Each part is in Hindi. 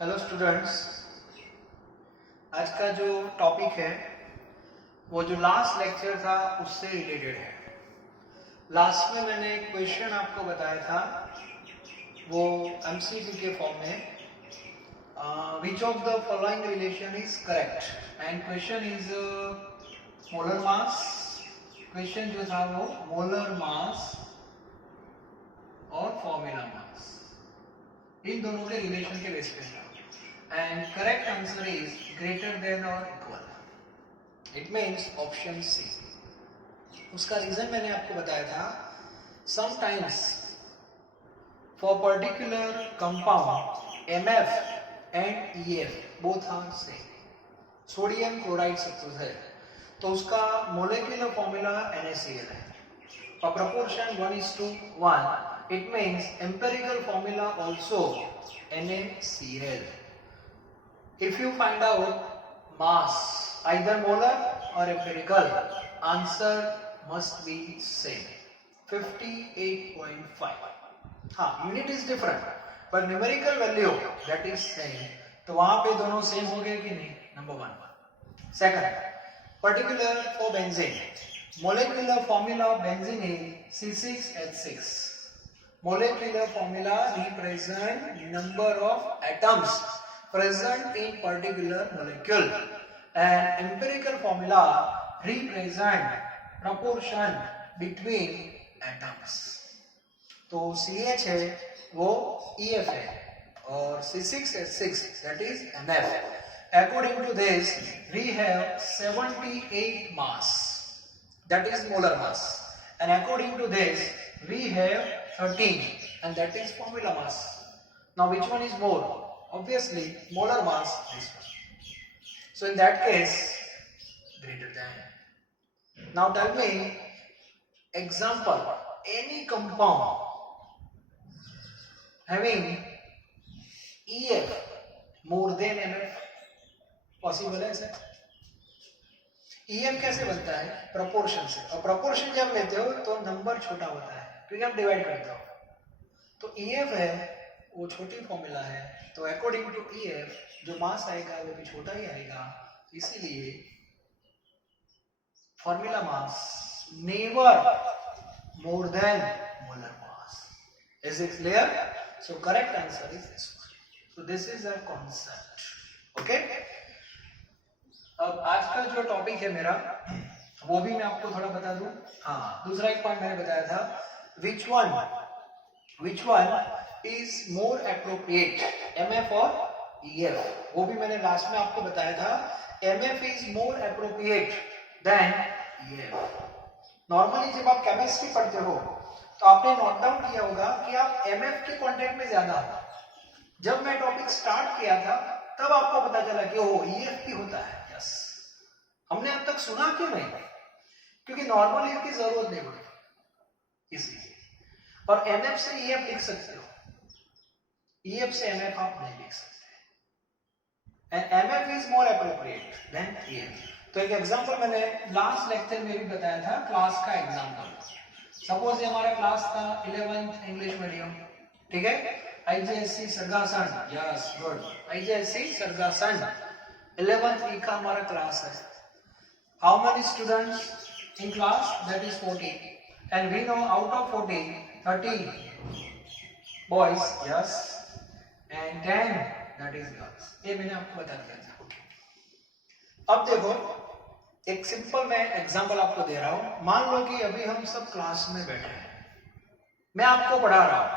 हेलो स्टूडेंट्स, आज का जो टॉपिक है वो जो लास्ट लेक्चर था उससे रिलेटेड है। लास्ट में मैंने एक क्वेश्चन आपको बताया था, वो एमसीक्यू के फॉर्म में, which of the following relation is correct, and question is molar mass. Question जो था वो मोलर मास और फॉर्मूला मास, इन दोनों के रिलेशन के बेस पे था। And correct answer is greater than or equal. It means option C. उसका रीजन मैंने आपको बताया था, sometimes for particular compound MF and EF both are same. Sodium chloride suppose है तो उसका मोलेक्युलर फॉर्मूला NaCl है और proportion 1:1. It means empirical formula also NaCl. If you find out mass, either molar or empirical, answer must be same. 58.5. हाँ, unit is different, but numerical value that is same. तो वहाँ पे दोनों same हो गए कि नहीं? Number 1. Second, particular for benzene. Molecular formula of benzene is C6H6. Molecular formula represent number of atoms present in particular molecule, and empirical formula represent proportion between atoms. तो CH है वो EF है और C6H6 that is MF. According to this we have 78 mass, that is molar mass, and according to this we have 13 and that is formula mass. Now which one is more? Obviously molar mass is one. So in that case greater than. Now tell me example, any compound having EF more than MF possible है सर? EF कैसे बनता है? प्रोपोर्शन से, और प्रोपोर्शन जब लेते हो तो नंबर छोटा होता है क्योंकि आप डिवाइड करते हो। तो EF है वो छोटी फॉर्मूला है, तो अकॉर्डिंग टू EF जो मास आएगा वो भी छोटा ही आएगा, इसीलिए formula mass never more than molar mass. Is it clear? So correct answer is this one. So this is a concept. Okay, अब आज का जो टॉपिक है मेरा वो भी मैं आपको थोड़ा बता दूं. हाँ, दूसरा एक पॉइंट मैंने बताया था, which one is more appropriate, MF और EF, वो भी मैंने लास्ट में आपको बताया था. MF is more appropriate than EF. Normally जब आप केमिस्ट्री पढ़ते हो तो आपने नोट डाउन किया होगा कि आप MF के कंटेंट में ज्यादा हो. जब मैं टॉपिक स्टार्ट किया था तब आपको पता चला कि ओ EF भी होता है. यस, हमने अब तक सुना क्यों नहीं? क्योंकि नॉर्मली इसकी जरूरत नहीं पड़ती इसलिए. और MF से EF लिख सकते हो, EF से MF आप नहीं लिख सकते. And MF is more appropriate than EF. तो एक एग्जांपल मैंने लास्ट लेक्चर में भी बताया था, क्लास का एग्जांपल. सपोज हमारा क्लास था 11th इंग्लिश मीडियम, ठीक है, IJSC सरगासन. यस, गुड, IJSC सरगासन 11th वीक का हमारा क्लास है. How many students in class? That is 40. And we know out of 40 30 boys, yes, and 10 that is girls. ये मैंने आपको बता दिया था. अब देखो, एक सिंपल मैं एग्जांपल आपको दे रहा हूं. मान लो कि अभी हम सब क्लास में बैठे हैं, मैं आपको पढ़ा रहा हूं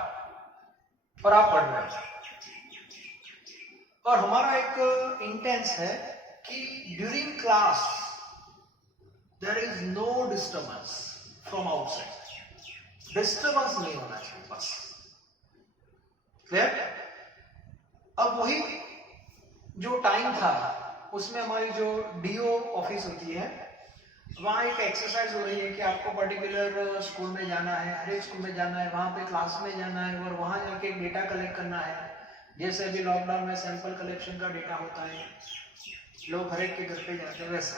और आप पढ़ रहे हो, और हमारा एक इंटेंस है कि during class there is no disturbance from outside. Disturbance नहीं होना चाहिए बस. क्लियर? अब वही जो टाइम था उसमें हमारी जो DO ऑफिस होती है, वहाँ एक एक्सरसाइज हो रही है कि आपको पर्टिकुलर स्कूल में जाना है, हर एक स्कूल में जाना है, वहाँ पे क्लास में जाना है और वहाँ जाके डेटा कलेक्ट करना है. जैसे अभी लॉकडाउन में सैंपल कलेक्शन का डेटा होता है, लोग हर एक के घर पे जाते हैं वैसा,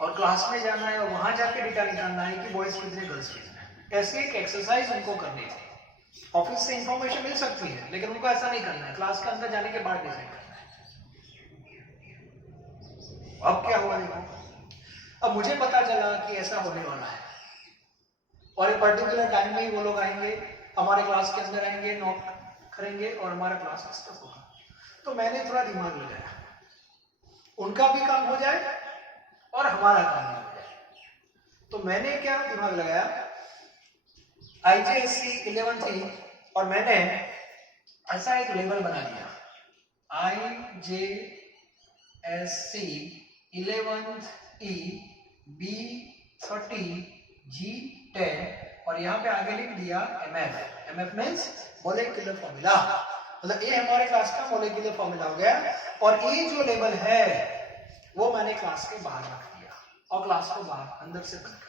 और क्लास में जाना है और वहाँ जाके डेटा निकालना है कि बॉयज कितने गर्ल्स कितने. ऐसी एक एक्सरसाइज उनको करनी थी. ऑफिस से इंफॉर्मेशन मिल सकती है, लेकिन उनको ऐसा नहीं करना है, क्लास के अंदर जाने के बाद डिसाइड करना है। अब क्या हुआ देखो, अब मुझे पता चला कि ऐसा होने वाला है और एक पर्टिकुलर टाइम में ही वो लोग आएंगे, हमारे क्लास के अंदर आएंगे, नॉक करेंगे और हमारा क्लास स्टार्ट होगा। तो मैंने थोड़ा दिमाग लगाया, उनका भी काम हो जाए और हमारा काम भी हो जाए। तो मैंने क्या दिमाग लगाया, IJSC 11th थी और मैंने ऐसा एक लेबल बना दिया, IJSC 11th E B30 G10 और यहाँ पे आगे लिख दिया MF। MF means molecular formula, मतलब ये हमारे क्लास का मोलेक्युलर फॉर्मूला हो गया। और ये जो लेबल है वो मैंने क्लास के बाहर रख दिया और क्लास को बाहर अंदर से बंद कर दिया।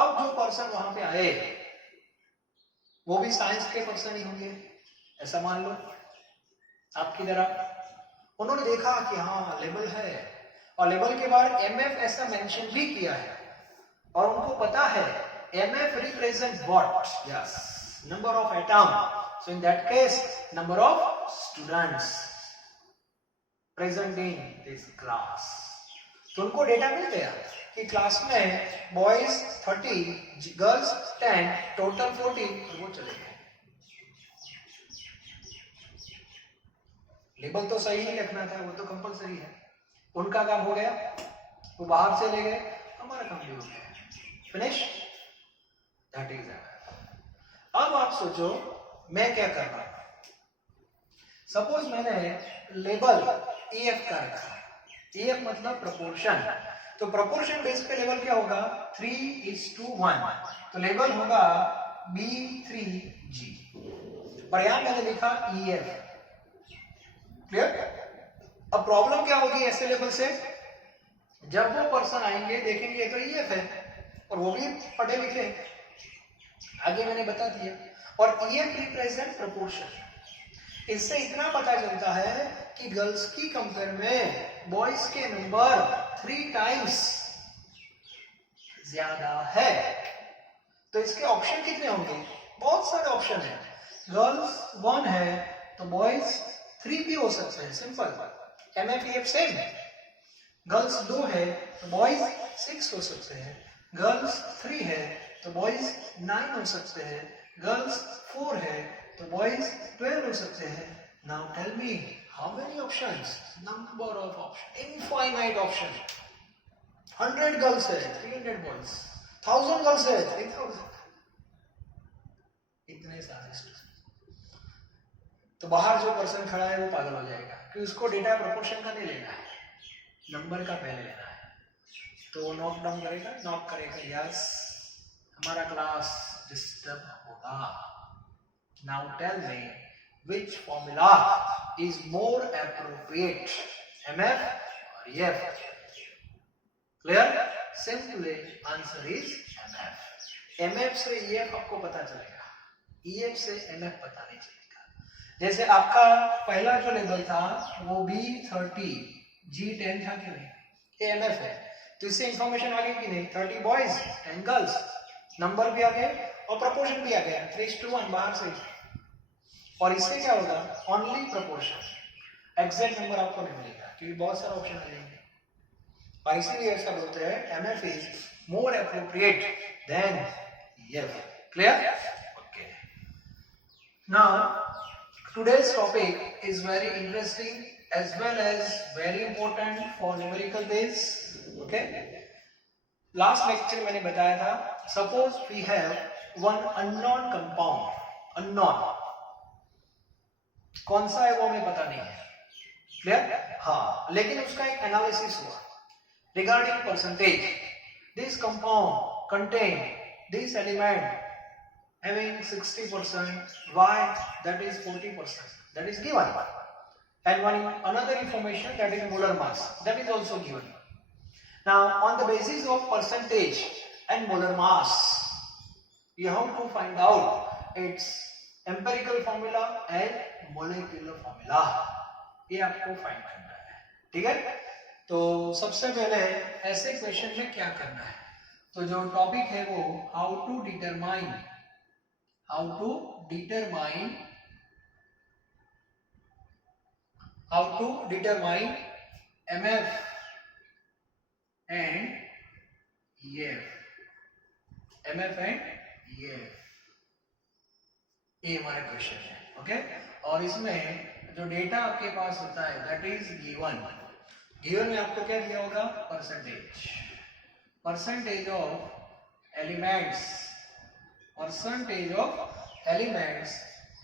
अब जो पर्सन वहां पे आए वो भी साइंस के पर्सन ही होंगे, ऐसा मान लो आपकी तरह। उन्होंने देखा कि हाँ लेबल है और लेबल के बाद MF ऐसा मेंशन भी किया है और उनको पता है MF represent what? Yes, number of atom. So in that case, number of students present in this class. तो उनको डेटा मिल गया कि क्लास में बॉयज 30, गर्ल्स 10, टोटल 40, और वो चले गए। लेबल तो सही ही रखना था, वो तो कंपलसरी है। उनका काम हो गया, वो बाहर से ले गए, हमारा काम भी हो गया। Finish, that is it. अब आप सोचो मैं क्या कर रहा हूं। सपोज मैंने लेबल EF का रखा, EF मतलब प्रोपोर्शन, तो प्रोपोर्शन बेस पे लेवल क्या होगा, 3:1, तो लेवल होगा B3G और यहां मैंने लिखा EF। क्लियर? अब प्रॉब्लम क्या होगी ऐसे लेवल से, जब वो पर्सन आएंगे देखेंगे तो EF है और वो भी पढ़े लिखे, आगे मैंने बता दिया। और EF रिप्रेजेंट प्रोपोर्शन, इससे इतना पता चलता है कि गर्ल्स की कंपेयर में बॉयज के नंबर 3 टाइम्स ज्यादा है। तो इसके ऑप्शन कितने होंगे, बहुत सारे ऑप्शन है। गर्ल्स 1 है तो बॉयज 3 भी हो सकते हैं, सिंपल। MF EF सेम है। गर्ल्स 2 है तो बॉयज 6 हो सकते हैं, गर्ल्स 3 है तो बॉयज 9 हो सकते हैं, गर्ल्स 4 है तो बॉयज 12 हो सकते हैं। Now tell me how many options, number of option, infinite option. 100 girls है 300 बॉयज, 1000 गर्ल्स है 3000, इतने सारे स्टूडेंट। तो बाहर जो पर्सन खड़ा है वो पागल हो जाएगा कि उसको डेटा प्रोपोर्शन का नहीं लेना है, नंबर का पहले लेना है। तो नॉक डाउन करेगा, नॉक करेगा, यस हमारा क्लास डिस्टर्ब होगा। Now tell me which formula is more appropriate, MF or EF? Clear? Simply answer is MF. MF से EF आपको पता चलेगा, EF से MF पता नहीं चलेगा। जैसे आपका पहला जो लेवल था वो B30 G10 था कि नहीं, ये MF है, तो इससे इंफॉर्मेशन आ गई कि नहीं, 30 बॉयज 10 गर्ल्स, नंबर भी आ गए और प्रोपोर्शन भी आ गया 3:1 बाहर से। और इससे क्या होगा, ओनली प्रोपोर्शन, एग्जैक्ट नंबर आपको नहीं मिलेगा क्योंकि बहुत सारे ऑप्शन आ जाएंगे। और इसीलिए ऐसा बोलते हैं MF is more appropriate than EF। Clear? Okay. Now today's topic is very interesting as well as very important for numerical base. Okay? Last lecture मैंने बताया था, suppose we have one unknown compound, unknown, कौन सा है वो हमें पता नहीं है। क्लियर? हाँ, लेकिन उसका एक एनालिसिस हुआ regarding percentage. This compound contain this element having 60%, why that is 40%, that is given, and one another information that is molar mass, that is also given. Now on the basis of percentage and molar mass you have to find out its empirical formula and molecular formula, ये आपको फाइंड करना है। ठीक है, तो सबसे पहले ऐसे क्वेश्चन में क्या करना है, तो जो टॉपिक है वो how to how to determine MF and EF. MF and EF, ये हमारा क्वेश्चन है. ओके, और इसमें जो डेटा आपके पास होता है दैट इज गिवन में आपको क्या दिया होगा? Percentage of elements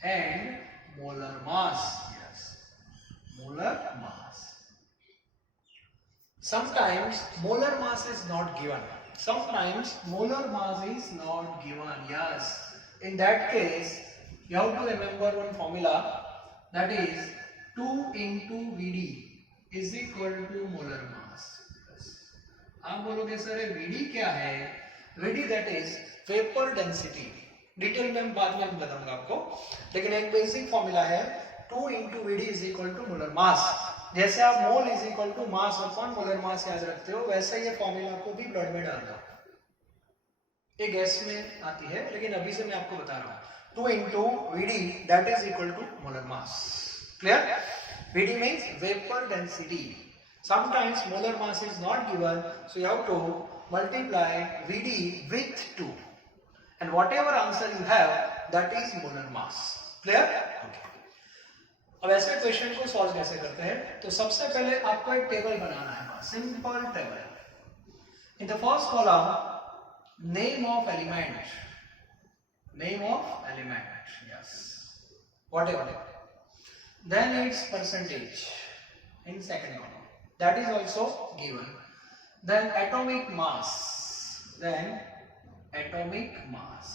and molar mass. Yes, molar mass. Sometimes molar mass is not given. Yes. In that case, you have to remember one formula, that is 2 into Vd is equal to molar mass. Yes. आप बोलोगे सर Vd क्या है? Vd that is vapor density. Detail में बाद में बताऊंगा आपको, लेकिन एक बेसिक फॉर्मूला है 2 into Vd is equal to molar mass. जैसे आप mole is equal to mass upon molar mass याद रखते हो, वैसे ये फॉर्मूला आपको भी ब्लड में डालना है. ये गैस में आती है, लेकिन अभी से मैं आपको बता रहा हूँ. 2 into Vd that is equal to molar mass. Clear? Vd means vapor density. Sometimes molar mass is not given, so you have to multiply Vd with 2, and whatever answer you have, that is molar mass. Clear? Okay. अब ऐसे क्वेश्चन को सॉल्व कैसे करते हैं? तो सबसे पहले आपको एक टेबल बनाना है, simple table. In the first column name of element, yes, whatever. Then its percentage in second column, that is also given. Then atomic mass.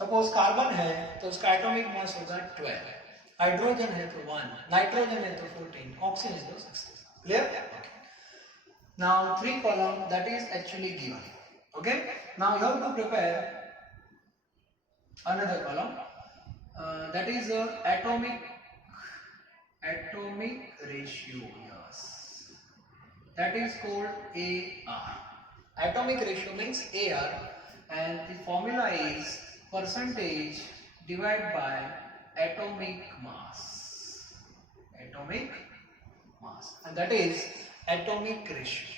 Suppose carbon है तो उसका एटॉमिक मास होगा 12, हाइड्रोजन है तो 1, नाइट्रोजन है तो 14, ऑक्सीजन है तो 16. Clear? Now 3 column that is actually given. Okay, now you have to prepare another column that is atomic ratio. Yes, that is called AR. Atomic ratio means AR, and the formula is percentage divided by atomic mass, and that is atomic ratio.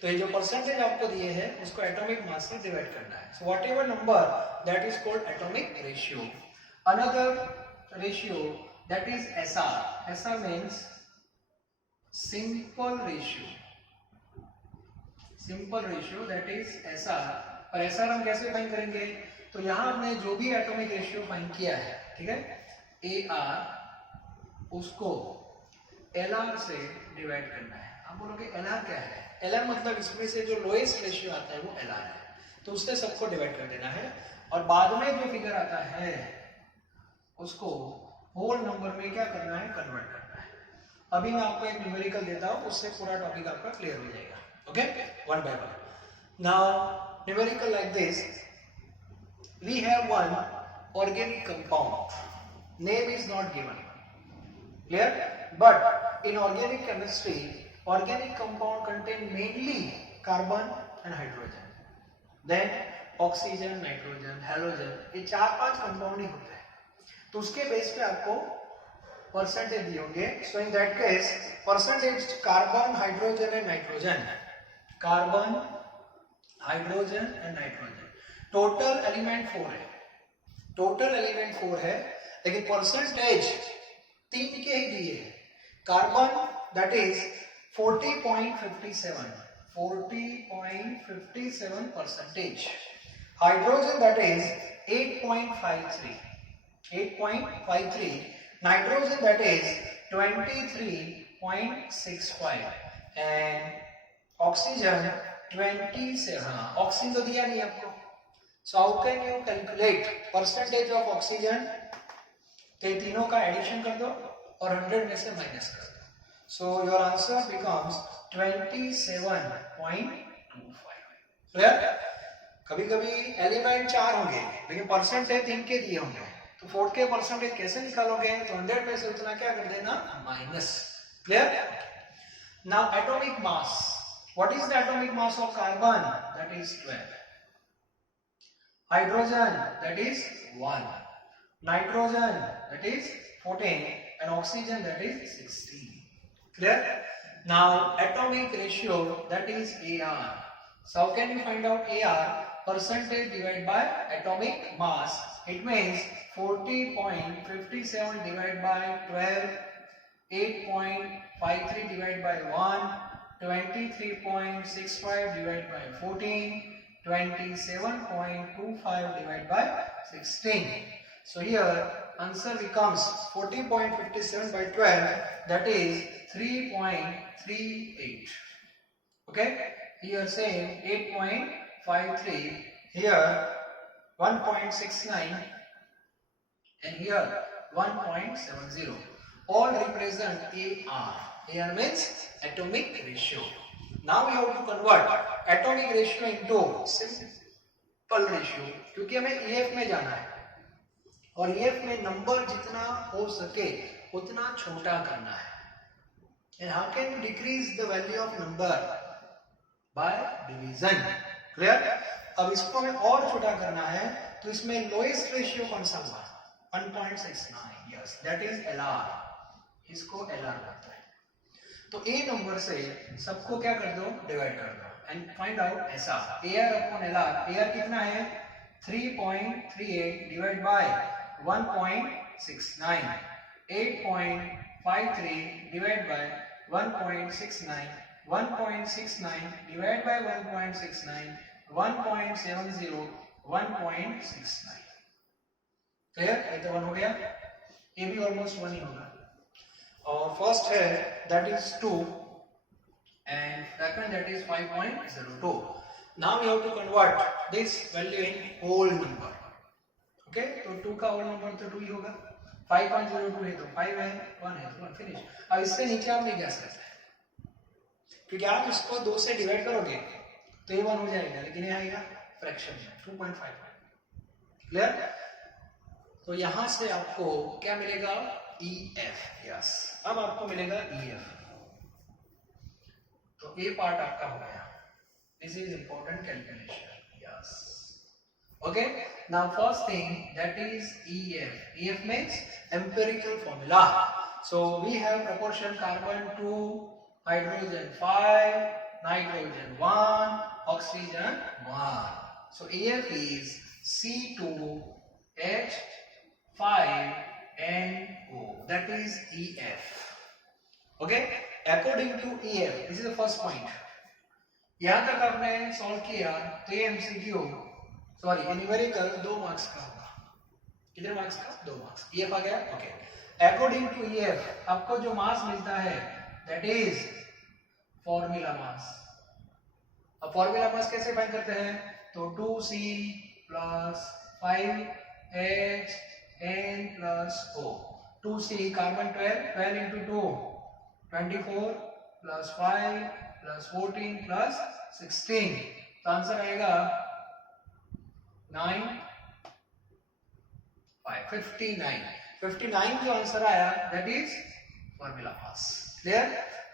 तो ये जो परसेंटेज आपको दिए हैं उसको एटॉमिक मास से डिवाइड करना है. So what ever number that is called atomic ratio. Another ratio that is SR means simple ratio, that is SR. और SR हम कैसे फाइंड करेंगे? तो यहां हमने जो भी एटॉमिक रेशियो फाइंड किया है, ठीक है, AR, उसको LR से डिवाइड करना है. आप बोलोगे LR क्या है? LR मतलब इसमें से जो लोएस्ट रेशियो आता है वो LR है, तो उससे सबको डिवाइड कर देना है, और बाद में जो फिगर आता है उसको होल नंबर में क्या करना है? कन्वर्ट करना है. अभी मैं आपको एक न्यूमेरिकल देता हूं, उससे पूरा टॉपिक आपका क्लियर हो जाएगा. Okay, one by one. Now numerical like this. We have one organic compound. Name is not given. Clear? But in organic chemistry, organic compound contain mainly carbon and hydrogen. Then oxygen, nitrogen, halogen. ये 4-5 कंपाउंड ही होते हैं. तो उसके बेस पे आपको परसेंटेज दिए होंगे. So in that case, percentage carbon, hydrogen and nitrogen. Total element 4 है, लेकिन परसेंटेज 3 के ही दिए हैं. Carbon that is 40.57 percentage. Hydrogen that is 8.53. Nitrogen that is 23.65 and oxygen 27. Oxygen तो दिया नहीं आपको. So how can you calculate percentage of oxygen? तो तीनों का एडिशन कर दो और 100 में से माइनस कर दो. So your answer becomes 27.25. Clear? कभी-कभी एलिमेंट 4 होंगे लेकिन परसेंटेज 3 के दिए होंगे, तो 4 के परसेंटेज कैसे निकालोगे? तो 100 में से उतना क्या कर देना? Minus. Clear? Now atomic mass. What is the atomic mass of carbon? That is 12. hydrogen that is 1, nitrogen that is 14, and oxygen that is 16. Clear? Now atomic ratio, that is AR. So how can you find out AR? Percentage divided by atomic mass. It means 40.57 divided by 12, 8.53 divided by 1, 23.65 divided by 14, 27.25 divided by 16. So here answer becomes 40.57 by 12, that is 3.38. Okay, here same 8.53, here 1.69, and here 1.70. All represent AR. AR means atomic ratio. Now we have to convert atomic ratio into simple ratio, क्योंकि हमें EF में जाना है और EF में नंबर जितना हो सके उतना छोटा करना है. And how can you decrease the value of number? By division. Clear? अब इसको हमें और छोटा करना है तो इसमें लोएस्ट रेशियो कौन सा हुआ? 1.69. Yes, that is LR. इसको LR करता है. तो A नंबर से सबको क्या कर दो? डिवाइड कर दो एंड फाइंड आउट ऐसा AR अपॉन LR. AR कितना है? 3.38 divide by 1.69, 8.53 divide by 1.69, 1.69 divide by 1.69, 1.70, 1.69. Clear? ये तो 1 हो गया. ये भी ऑलमोस्ट 1 ही होगा. और फर्स्ट है that is 2 and second that is 5.02. Now we have to convert this value in whole number. Okay, तो 2 का whole number तो 2 ही होगा. 5.02 है तो 5 है, 1 है तो 1. फिनिश. अब इससे नीचे आप नहीं जा सकते क्योंकि आप इसको 2 से डिवाइड करोगे तो ये 1 हो जाएगा, लेकिन ये आएगा फ्रैक्शन में 2.5. क्लियर? तो यहां से आपको क्या मिलेगा? EF. यस, अब आपको मिलेगा EF. तो ये पार्ट आपका हो गया. This is important calculation. Yes. Okay, now first thing that is EF. EF means empirical formula. So we have proportion carbon 2, hydrogen 5, nitrogen 1, oxygen 1. So EF is C2H5NO. That is EF. Okay, according to EF, this is the first point. यहां तक आपने सॉल्व किया तो ये MCQ सॉरी न्यूमेरिकल 2 मार्क्स का होगा. कितने मार्क्स का? 2 मार्क्स. EF आ गया. ओके, अकॉर्डिंग टू EF आपको जो मास मिलता है दैट इज फॉर्मूला मास. अब फॉर्मूला मास कैसे फाइंड करते हैं? तो 2C plus 5HN plus O. 2C carbon 12 into 2 24 plus 5 plus 14 plus 16. तो आंसर आएगा 59 जो आंसर आया that is formula mass. Clear?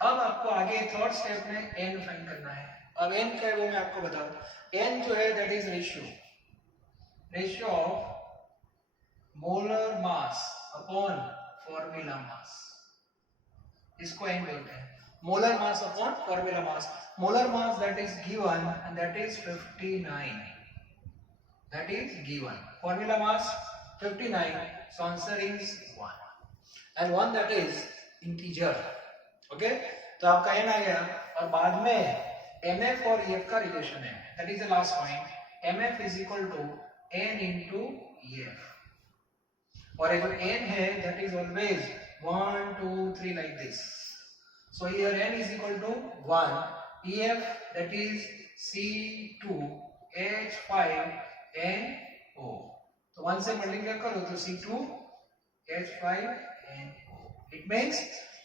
अब आपको आगे थर्ड स्टेप में n फाइंड करना है. अब n क्या है वो मैं आपको बताऊं. n जो है that is ratio of molar mass upon formula mass. इसको n बोलते हैं. Molar mass upon formula mass. Molar mass that is given and that is 59. That is given. Formula mass 59. So answer is 1. And 1 that is integer. Okay? तो आपका n आ गया और बाद में MF और EF का रिलेशन है. That is the last point. MF is equal to n into EF. और ये जो n है that is always 1, 2, 3 like this. So here n is equal to 1. EF that is C2H5NO. तो 1 से मल्टीप्लाई करो तो C2H5NO. It means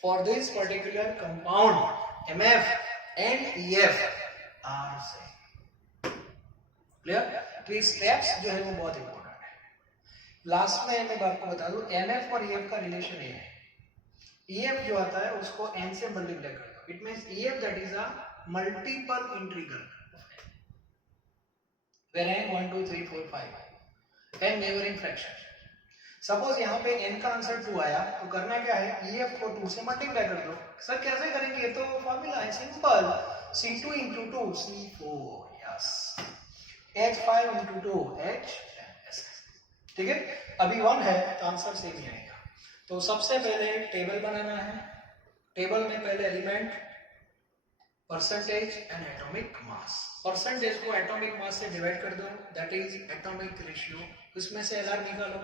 for this particular compound MF and EF are same. Clear? तो ये स्टेप्स जो है वो बहुत इंपॉर्टेंट है. लास्ट में मैं आपको बता दूं MF और EF का रिलेशन ये है. EF जो आता है उसको n से मल्टीप्लाई कर दो. It means EF that is a multiple integral. Where n 1 2 3 4 5 n neighbouring fraction. Suppose यहाँ पे n का आंसर 2 आया तो करना क्या है, EF को 2 से मल्टीप्लाई कर दो। सर कैसे करेंगे, ये तो फॉर्मूला है simple, C2 into 2 C4, yes, H5 into 2 H10, ठीक है। अभी 1 है तो आंसर सेम ही आएगा। तो सबसे पहले टेबल बनाना है। टेबल में पहले element, percentage and atomic mass. Percentage को एटॉमिक मास से डिवाइड कर दो, दैट इज एटॉमिक रेशियो। उसमें से LR निकालो,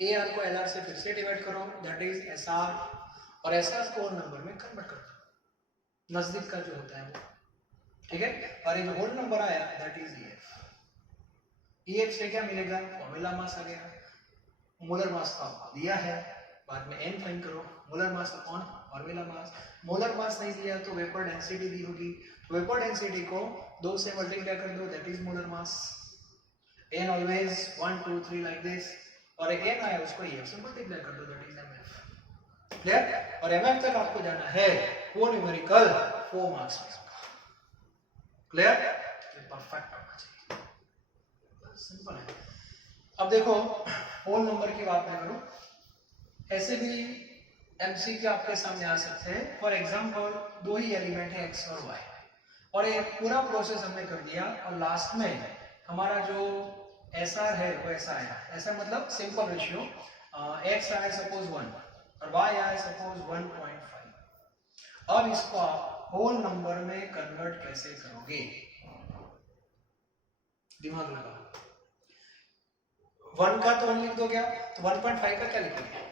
AR को LR से फिर से डिवाइड करो, दैट इज SR, और SR को होल नंबर में कन्वर्ट कर दो, नजदीक का जो होता है वो, ठीक है। और ये जो होल नंबर आया दैट इज EF। EF से क्या मिलेगा, फॉर्मूला मास आ गया। मोलर मास का दिया है, बाद में n फाइंड करो, molar mass upon formula mass. Molar mass नहीं दिया तो वेपर डेंसिटी दी होगी, वेपर डेंसिटी को 2 से मल्टीप्लाई कर दो, that is molar mass. n always 1 2 3 like this, और एक n आया उसको EF से मल्टीप्लाई कर दो, दैट इज MF। क्लियर। और MF तक आपको जाना है, वो न्यूमेरिकल 4 मार्क्स में होगा। क्लियर, ये परफेक्ट होना चाहिए, सिंपल है। अब देखो होल नंबर की बात मैं करूं, ऐसे भी MCQ आपके सामने आ सकते हैं। फॉर एग्जांपल 2 ही एलिमेंट है x और y, और ये पूरा प्रोसेस हमने कर दिया, और लास्ट में हमारा जो SR है वो ऐसा आया। ऐसा मतलब सिंपल रेशियो, x आया सपोज 1 और y आया सपोज 1.5। अब इसको आप होल नंबर में कन्वर्ट कैसे करोगे, दिमाग लगाओ। 1 का तो 1 लिख दो क्या, तो 1.5 का क्या लिखोगे।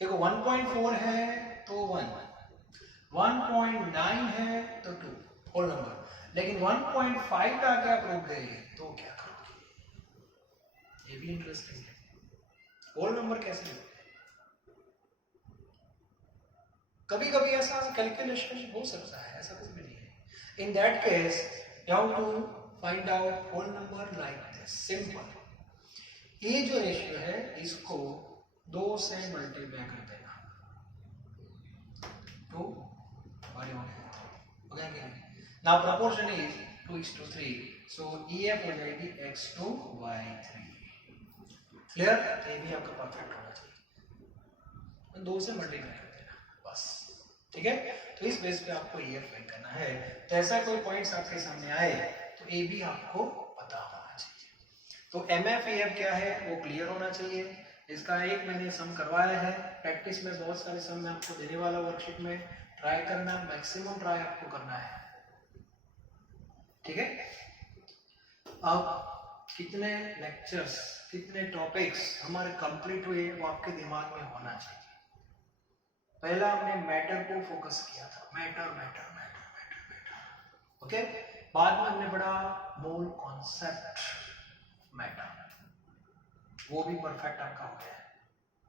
देखो 1.4 है तो 1, 1.9 है तो 2, होल नंबर। लेकिन 1.5 का क्या प्रूफ दे, तो क्या करोगे, ये भी इंटरेस्टिंग है। होल नंबर कैसे लिखते हैं, कभी कभी ऐसा कैलकुलेशन हो सकता है, ऐसा कुछ भी नहीं है। In that case you have to find out whole number like this, simple. ये जो रेशियो है इसको 2 से मल्टीप्लाई कर देना, 2 और 1 हो गया क्या। Now proportion is 2:3, so EF हो जाएगी x2y3। क्लियर, ये भी आपका परफेक्ट होना चाहिए, 2 से मल्टीप्लाई कर देना बस, ठीक है। तो इस बेस पे आपको EF फाइंड करना है। तो ऐसा कोई पॉइंट्स आपके सामने आए तो ये भी आपको पता होना चाहिए। तो MF EF क्या है वो क्लियर होना चाहिए। इसका एक मैंने सम करवाया है, प्रैक्टिस में बहुत सारे सम मैं आपको देने वाला वर्कशीट में, ट्राई करना, मैक्सिमम ट्राई आपको करना है, ठीक है। अब कितने लेक्चर्स, कितने टॉपिक्स हमारे कंप्लीट हुए वो आपके दिमाग में होना चाहिए। पहला हमने मैटर को फोकस किया था, matter matter matter matter matter, okay. बाद में हमने पढ़ा मोल कॉन्सेप्ट मैटर, वो भी परफेक्ट आपका हो गया,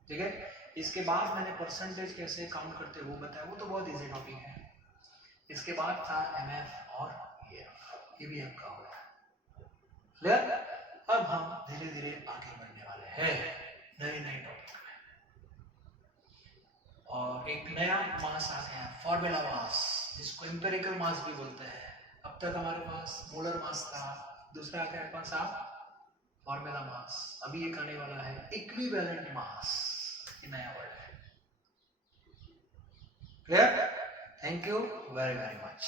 ठीक है। इसके बाद मैंने परसेंटेज कैसे काउंट करते वो बताया, वो तो बहुत इजी टॉपिक है। इसके बाद था MF और EF, ये भी आपका हो गया, क्लियर। अब हम धीरे धीरे आगे बढ़ने वाले हैं नए नए टॉपिक में, और एक नया मास आ गया, फॉर्मूला मास, जिसको एम्पिरिकल मास भी बोलते हैं। अब तक हमारे पास मोलर मास था, दूसरा क्या है, कौन सा, फॉर्मूला मास। अभी एक आने वाला है इक्विवेलेंट मास, ये नया वर्ड है, clear. Thank you very very much.